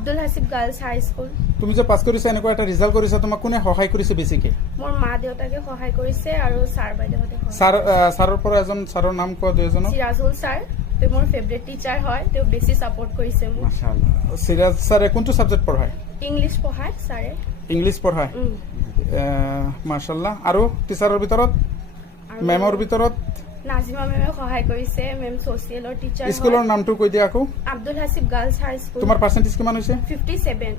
Abdul Hasib girls হাই school. তুমি যে পাছ কৰিছা এনেকুৱা এটা ৰিজাল্ট কৰিছা তোমাক কোনে সহায় কৰিছে বেছিকে? মোৰ মা দেউতাকে সহায় কৰিছে আৰু ছাৰ বাইদেউহঁতে ছাৰ ছাৰৰ পৰা এজন ছাৰৰ নাম কোৱা দুই এজনক। চিৰাজুল ছাৰ, তেওঁ মোৰ ফেভৰেট টিচাৰ হয়, তেওঁ বেছি ছাপোৰ্ট কৰিছে মোক। মাশাআল্লাহ। চিৰাজ ছাৰে কোনটো ছাবজেক্ট পঢ়ায়? ইংলিছ পঢ়ায় ছাৰে। ইংলিছ পঢ়ায়। মাশাআল্লাহ। আৰু টিচাৰৰ ভিতৰত মেমৰ ভিতৰত নাজিমা মেমে সহায় কৰিছে, মেম ছ'চিয়েলৰ টিচাৰ। স্কুলৰ নামটো কৈ দিয়া আকৌ। আব্দুল হাসিব গাৰ্লছ হাই স্কুল। তোমাৰ পাৰ্চেন্টেজ কিমান হৈছে? 57।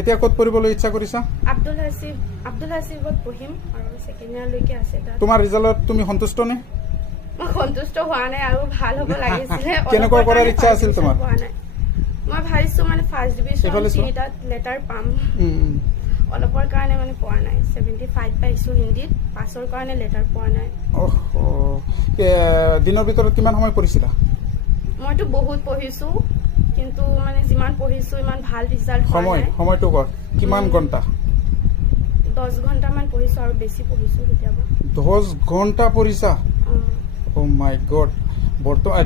এতিয়া ক'ত পঢ়িবলৈ ইচ্ছা কৰিছা? আব্দুল হাসিবত পঢ়িম আৰু ছেকেণ্ড ইয়াৰলৈকে আছে তাত। তোমাৰ ৰিজাল্টত তুমি সন্তুষ্ট নে? মই সন্তুষ্ট হোৱা নাই আৰু ভাল হ'ব লাগিছিলে। কেনেকুৱা কৰাৰ ইচ্ছা আছিল তোমাৰ? মই ভাবিছো মানে ফাৰ্ষ্ট ডিভিজন তিনিটাত লেটাৰ পাম। অলপৰ কাৰণে মানে পোৱা নাই। 75 পাইছো হিন্দীত, পাছৰ কাৰণে লেটাৰ পোৱা নাই। দিনৰ ভিতৰত কিমান সময় পঢ়িছিলা? মইতো বহুত পঢ়িছো, কিন্তু মানে যিমান পঢ়িছো ইমান ভাল ৰিজাল্ট হোৱা নাই। সময়টো কৰ কিমান ঘণ্টা? 10 ঘণ্টামান পঢ়িছো আৰু বেছি পঢ়িছো কেতিয়াবা। 10 ঘণ্টা পঢ়িছা? অ' মাই গড।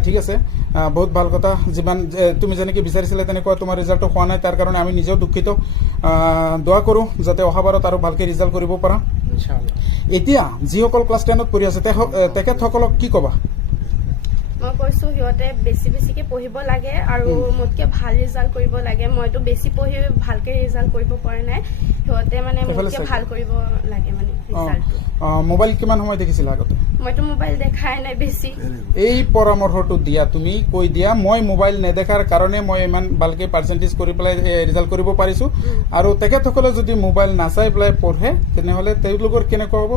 ঠিক আছে, বহুত ভাল কথা। যিমান তুমি যেনেকৈ বিচাৰিছিলা তেনেকুৱা তোমাৰ ৰিজাল্টটো হোৱা নাই, তাৰ কাৰণে আমি নিজেও দুখিত। দোৱা কৰোঁ যাতে অহাবাৰত আৰু ভালকৈ ৰিজাল্ট কৰিব পাৰা। এতিয়া যিসকল ক্লাছ 10ত পঢ়ি আছে তেখেতসকলক কি ক'বা? মই কৈছো সিহঁতে বেছিকে পঢ়িব লাগে আৰু মোতকে ভাল ৰিজাল্ট কৰিব লাগে। মইতো বেছি পঢ়ি ভালকে ৰিজাল্ট কৰিব পৰা নাই, সিহঁতে মানে মোতকে ভাল কৰিব লাগে মানে ৰিজাল্টটো। মোবাইল কিমান সময় দেখিছিলা আগতে? মইতো মোবাইল দেখাই নাই বেছি। এই পৰামৰ্শটো দিয়া, তুমি কৈ দিয়া মই মোবাইল নেদেখাৰ কাৰণে মই ইমান ভালকে পাৰ্চেন্টেজ কৰি পেলাই ৰিজাল্ট কৰিব পাৰিছো, আৰু তেখেতসকলে যদি মোবাইল নাচাই পেলাই পঢ়ে তেনেহ'লে তেওঁলোকৰ কেনেকুৱা হ'ব?